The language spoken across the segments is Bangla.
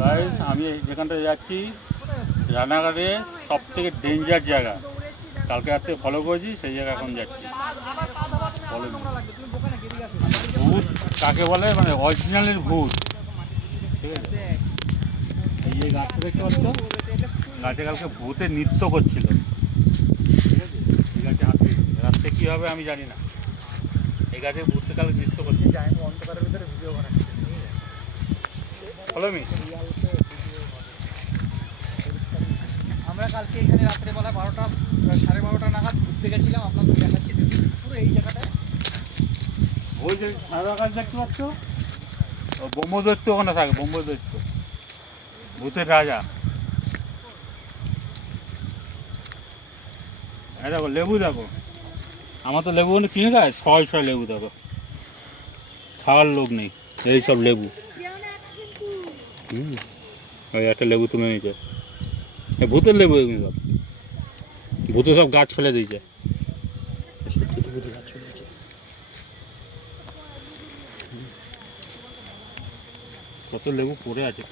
গাইস আমি যেখানটা যাচ্ছি রানাঘাটে সব থেকে ডেঞ্জার জায়গা, কালকে রাত্রে ফলো করেছি সেই জায়গা এখন যাচ্ছি। ভূত কাকে বলে, মানে অরিজিনালের ভূত, ঠিক আছে। এই যে গাছটা দেখতে পাচ্ছ, গাছে কালকে ভূতে নৃত্য করছিল, ঠিক আছে। এই গাছে হাতে রাত্রে কী হবে আমি জানি না, এই গাছে ভূতে কালকে নৃত্য করছে। অন্ধকারের ভিতরে ভিডিও বানাচ্ছি, ফলো মি। আমরা কালকে এখানে রাত্রেবেলা 12টা 12:30 নাগাদ ঘুরতে গেছিলাম। আপনাদের দেখাচ্ছি পুরো এই জায়গাটায়। ওই যে সাদা গাছ দেখতে পাচ্ছ, ও ব্রহ্মদৈত্য ওখানে থাকে, ব্রহ্মদৈত্য ভূতের রাজা। এই দেখো লেবু, দেখো আমার তো লেবু কিনে খায়, ছয় ছয় লেবু, দেখো খাওয়ার লোক নেই, এই সব লেবু। ওই একটা লেবু তুলে নিয়েছে, ভূতের লেবু এগুলো সব, ভূতে সব গাছ ফেলে দিয়েছে। কত লেবু পড়ে আছে।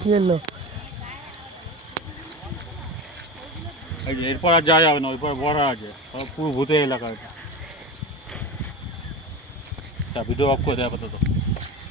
কি হলো? এই যে এরপর আর যাওয়া যাবে না, ওইপর বড় আছে, সব পুরো ভূতের এলাকা এটা। তা ভিডিও অফ করে দেয় আপাতত।